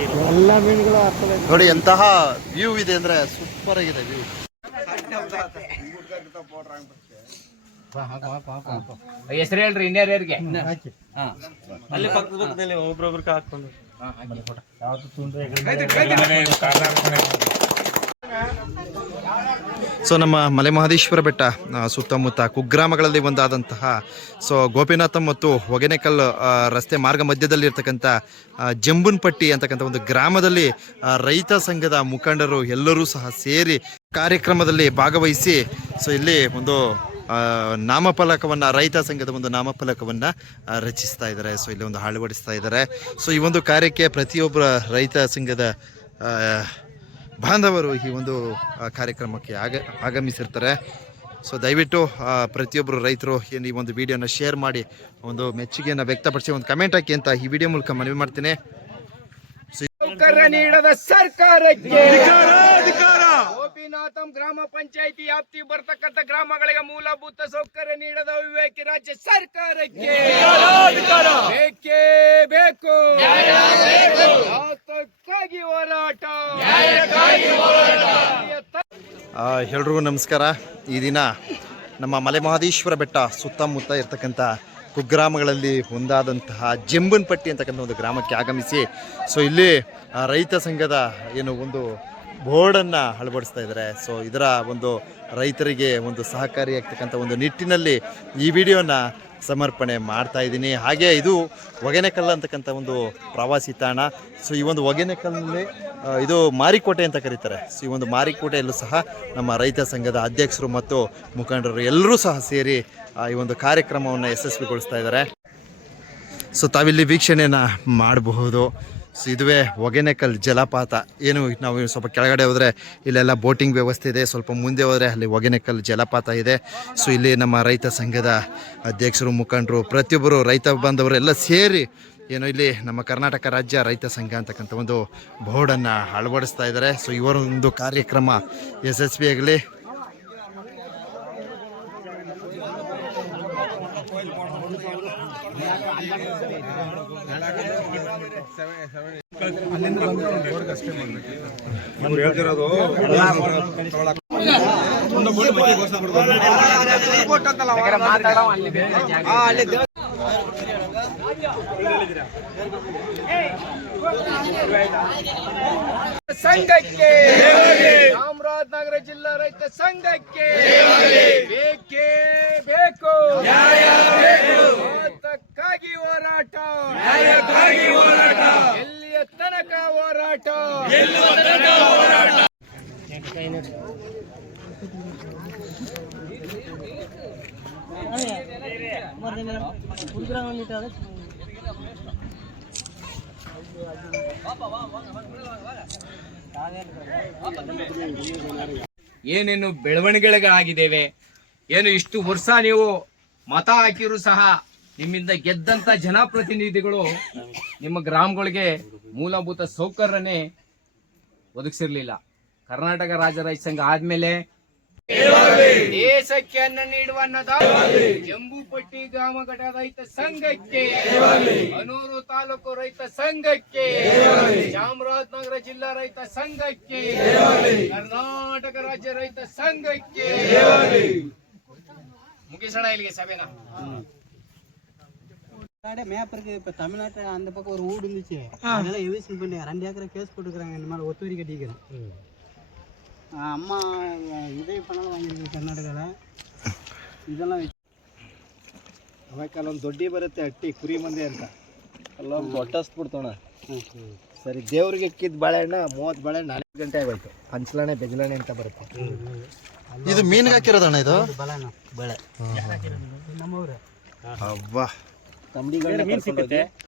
ಎಲ್ಲ ಮೀನುಗಳು ನೋಡಿ ಎಂತಹ ವ್ಯೂ ಇದೆ ಅಂದ್ರೆ ಸೂಪರ್ ಆಗಿದೆ ವ್ಯೂ. ಹೆಸರು ಹೇಳ್ರಿ ಇಂಡಿಯರ್ಗೆ ಅಲ್ಲಿ ಪಕ್ಕದಲ್ಲಿ ಒಬ್ರೊಬ್ರಿಗೆ ಹಾಕೊಂಡು ಸೊ ನಮ್ಮ ಮಲೆ ಮಹದೇಶ್ವರ ಬೆಟ್ಟ ಸುತ್ತಮುತ್ತ ಕುಗ್ರಾಮಗಳಲ್ಲಿ ಒಂದಾದಂತಹ ಸೊ ಗೋಪಿನಾಥ ಮತ್ತು ಹೊಗೆನೆಕಲ್ ರಸ್ತೆ ಮಾರ್ಗ ಮಧ್ಯದಲ್ಲಿ ಇರ್ತಕ್ಕಂಥ ಜಂಬುನ್ಪಟ್ಟಿ ಅಂತಕ್ಕಂಥ ಒಂದು ಗ್ರಾಮದಲ್ಲಿ ರೈತ ಸಂಘದ ಮುಖಂಡರು ಎಲ್ಲರೂ ಸಹ ಸೇರಿ ಕಾರ್ಯಕ್ರಮದಲ್ಲಿ ಭಾಗವಹಿಸಿ ಸೊ ಇಲ್ಲಿ ಒಂದು ನಾಮಫಲಕವನ್ನು ರೈತ ಸಂಘದ ಒಂದು ನಾಮಫಲಕವನ್ನು ರಚಿಸ್ತಾ ಇದ್ದಾರೆ. ಸೊ ಇಲ್ಲಿ ಒಂದು ಅಳವಡಿಸ್ತಾ ಇದ್ದಾರೆ. ಸೊ ಈ ಒಂದು ಕಾರ್ಯಕ್ಕೆ ಪ್ರತಿಯೊಬ್ಬರ ರೈತ ಸಂಘದ ಬಾಂಧವರು ಈ ಒಂದು ಕಾರ್ಯಕ್ರಮಕ್ಕೆ ಆಗಮಿಸಿರ್ತಾರೆ. ಸೊ ದಯವಿಟ್ಟು ಪ್ರತಿಯೊಬ್ಬರು ರೈತರು ಏನು ಈ ಒಂದು ವಿಡಿಯೋನ ಶೇರ್ ಮಾಡಿ ಒಂದು ಮೆಚ್ಚುಗೆಯನ್ನು ವ್ಯಕ್ತಪಡಿಸಿ ಒಂದು ಕಮೆಂಟ್ ಹಾಕಿ ಅಂತ ಈ ವಿಡಿಯೋ ಮೂಲಕ ಮನವಿ ಮಾಡ್ತೀನಿ. ನೀಡದ ಸರ್ಕಾರಕ್ಕೆ ಗೋಪಿನಾಥಂ ಗ್ರಾಮ ಪಂಚಾಯಿತಿ ವ್ಯಾಪ್ತಿ ಬರ್ತಕ್ಕಂಥ ಗ್ರಾಮಗಳಿಗೆ ಮೂಲಭೂತ ಸೌಕರ್ಯ ನೀಡದ ವಿವೇಕಿ ರಾಜ್ಯ ಸರ್ಕಾರಕ್ಕೆ ಬೇಕೇ ಬೇಕು. ಯಾತಕ್ಕಾಗಿ ಹೋರಾಟ. ಎಲ್ರಿಗೂ ನಮಸ್ಕಾರ. ಈ ದಿನ ನಮ್ಮ ಮಲೆ ಮಹದೇಶ್ವರ ಬೆಟ್ಟ ಸುತ್ತಮುತ್ತ ಇರ್ತಕ್ಕಂಥ ಕುಗ್ರಾಮಗಳಲ್ಲಿ ಒಂದಾದಂತಹ ಜಂಬುನ್ಪಟ್ಟಿ ಅಂತಕ್ಕಂಥ ಒಂದು ಗ್ರಾಮಕ್ಕೆ ಆಗಮಿಸಿ ಸೊ ಇಲ್ಲಿ ರೈತ ಸಂಘದ ಏನು ಒಂದು ಬೋರ್ಡನ್ನು ಅಳವಡಿಸ್ತಾ ಇದ್ದಾರೆ. ಸೊ ಇದರ ಒಂದು ರೈತರಿಗೆ ಒಂದು ಸಹಕಾರಿಯಾಗ್ತಕ್ಕಂಥ ಒಂದು ನಿಟ್ಟಿನಲ್ಲಿ ಈ ವಿಡಿಯೋನ ಸಮರ್ಪಣೆ ಮಾಡ್ತಾ ಇದ್ದೀನಿ. ಹಾಗೆ ಇದು ಹೊಗೆನೆಕಲ್ ಅಂತಕ್ಕಂಥ ಒಂದು ಪ್ರವಾಸಿ ತಾಣ. ಸೊ ಈ ಒಂದು ಹೊಗೆನೆಕಲ್ನಲ್ಲಿ ಇದು ಮಾರಿಕೋಟೆ ಅಂತ ಕರೀತಾರೆ. ಸೊ ಈ ಒಂದು ಮಾರಿಕೋಟೆಯಲ್ಲೂ ಸಹ ನಮ್ಮ ರೈತ ಸಂಘದ ಅಧ್ಯಕ್ಷರು ಮತ್ತು ಮುಖಂಡರು ಎಲ್ಲರೂ ಸಹ ಸೇರಿ ಈ ಒಂದು ಕಾರ್ಯಕ್ರಮವನ್ನು ಯಶಸ್ವಿಗೊಳಿಸ್ತಾ ಇದ್ದಾರೆ. ಸೊ ತಾವಿಲ್ಲಿ ವೀಕ್ಷಣೆಯನ್ನು ಮಾಡಬಹುದು. ಸೊ ಇದುವೇ ಹೊಗೆನೆಕಲ್ ಜಲಪಾತ. ಏನು ನಾವು ಸ್ವಲ್ಪ ಕೆಳಗಡೆ ಹೋದರೆ ಇಲ್ಲೆಲ್ಲ ಬೋಟಿಂಗ್ ವ್ಯವಸ್ಥೆ ಇದೆ. ಸ್ವಲ್ಪ ಮುಂದೆ ಹೋದರೆ ಅಲ್ಲಿ ಹೊಗೆನೆಕಲ್ ಜಲಪಾತ ಇದೆ. ಸೊ ಇಲ್ಲಿ ನಮ್ಮ ರೈತ ಸಂಘದ ಅಧ್ಯಕ್ಷರು ಮುಖಂಡರು ಪ್ರತಿಯೊಬ್ಬರು ರೈತ ಬಾಂಧವರು ಎಲ್ಲ ಸೇರಿ ಏನು ಇಲ್ಲಿ ನಮ್ಮ ಕರ್ನಾಟಕ ರಾಜ್ಯ ರೈತ ಸಂಘ ಅಂತಕ್ಕಂಥ ಒಂದು ಬೋರ್ಡನ್ನು ಅಳವಡಿಸ್ತಾ ಇದ್ದಾರೆ. ಸೊ ಇವರ ಒಂದು ಕಾರ್ಯಕ್ರಮ ಯಶಸ್ವಿಯಾಗಲಿ. ಸಂಘಕ್ಕೆ ಚಾಮರಾಜನಗರ ಜಿಲ್ಲಾ ರೈತ ಸಂಘಕ್ಕೆ ಬೇಕೇ ಬೇಕು. ಯಾತಕ್ಕಾಗಿ ಹೋರಾಟ. ಎಲ್ಲಿಯ ತನಕ ಹೋರಾಟ. ಏನೇನು ಬೆಳವಣಿಗೆಗಳಾಗಿದ್ದೇವೆ, ಏನು ಇಷ್ಟು ವರ್ಷ ನೀವು ಮತ ಹಾಕಿರು ಸಹ ನಿಮ್ಮಿಂದ ಗೆದ್ದಂತ ಜನಪ್ರತಿನಿಧಿಗಳು ನಿಮ್ಮ ಗ್ರಾಮಗಳಿಗೆ ಮೂಲಭೂತ ಸೌಕರ್ಯನೇ ಒದಗಿಸಿರ್ಲಿಲ್ಲ. ಕರ್ನಾಟಕ ರಾಜ್ಯ ರೈತ ಸಂಘ ಆದ್ಮೇಲೆ ದೇಶಕ್ಕೆ ಅನ್ನ ನೀಡುವ ಜಂಬುಪಟ್ಟಿ ಗ್ರಾಮ ಘಟಕ ರೈತ ಸಂಘಕ್ಕೆ, ಅನೂರು ತಾಲೂಕು ರೈತ ಸಂಘಕ್ಕೆ, ಚಾಮರಾಜನಗರ ಜಿಲ್ಲಾ ರೈತ ಸಂಘಕ್ಕೆ, ಕರ್ನಾಟಕ ರಾಜ್ಯ ರೈತ ಸಂಘಕ್ಕೆ முகேஷனா இಲ್ಲಿಗೆ சபைனா மேப்பருக்கு இப்போ தமிழ்நாட்டில் அந்த பக்கம் ஒரு வீடு இருந்துச்சு. அதெல்லாம் எவிஷன் பண்ணி 2 ஏக்கரை கேஸ் போட்டுக்கிறாங்க. இந்த மாதிரி ஒத்துவரி கட்டிக்கிறேன். அம்மா இதே பணம் வாங்கியிருக்கு ಕರ್ನಾಟಕದಲ್ಲಿ. ಇದೆಲ್ಲ ಅವಕ್ಕೆಲ್ಲೊಂದು ದೊಡ್ಡಿ ಬರುತ್ತೆ ಅಟ್ಟಿ ಕುರಿ ಮಂದಿ ಅಂತ ಅಲ್ಲೊಂದು ಹೊಟ್ಟಸ್ಬಿಡ್ತೋಣ. ಸರಿ ದೇವ್ರಿಗೆ ಇಕ್ಕಿದ ಬಾಳೆಹಣ್ಣು 30 ಬಾಳೆಹಣ್ಣು 4 ಗಂಟೆ ಆಗೋಯ್ತು. ಹಂಚಲಣೆ ಬೆಜಲಣೆ ಅಂತ ಬರುತ್ತೆ. ಇದು ಮೀನಿಗೆ ಹಾಕಿರೋದಣ್ಣ ಇದು ಬಳೆನ ಬಳೆ ನಮ್ಮವ್ರೆ ಅಬ್ಬಾ ತಂಬಿಗಳು ಮೀನು ಸಿಗುತ್ತೆ.